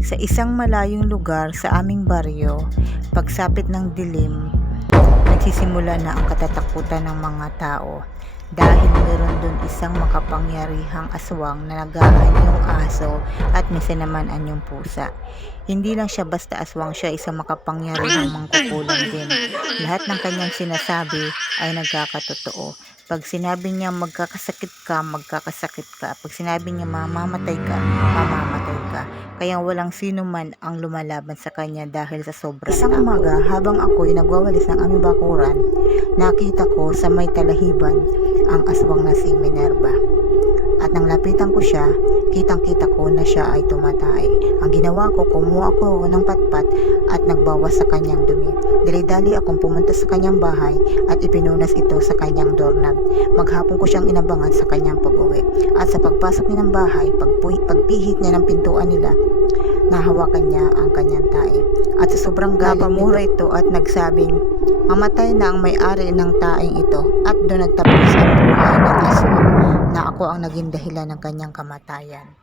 Sa isang malayong lugar sa aming baryo, pagsapit ng dilim, nagsisimula na ang katatakutan ng mga tao dahil meron dun isang makapangyarihang aswang na nag-aanyong aso at minsan naman anyong pusa. Hindi lang siya basta aswang, siya isang makapangyarihang mangkukulam din. Lahat ng kanyang sinasabi ay nagkakatotoo. Pag sinabi niya magkakasakit ka, magkakasakit ka. Pag sinabi niya mamamatay ka, mamamatay ka. Kaya walang sino man ang lumalaban sa kanya dahil sa sobrang Isang umaga, habang ako'y nagwawalis ng aming bakuran, nakita ko sa may talahiban ang aswang na si Minerva. At nang lapitan ko siya, kitang-kita ko na siya ay tumatay. Ang ginawa ko, kumuha ako ng patpat at nagbawas sa kanyang dumi. Dali-dali akong pumunta sa kanyang bahay at ipinunas ito sa kanyang doorknob. Maghapon ko siyang inabangan sa kanyang pag-uwi. At sa pagpasok niya ng bahay, pagpihit niya ng pintuan nila, nahawakan niya ang kanyang tae. At sa sobrang galit napamura ito at nagsabing, mamatay na ang may-ari ng taing ito. At doon nagtapos ang buhay ng aswang na ako ang naging dahilan ng kanyang kamatayan.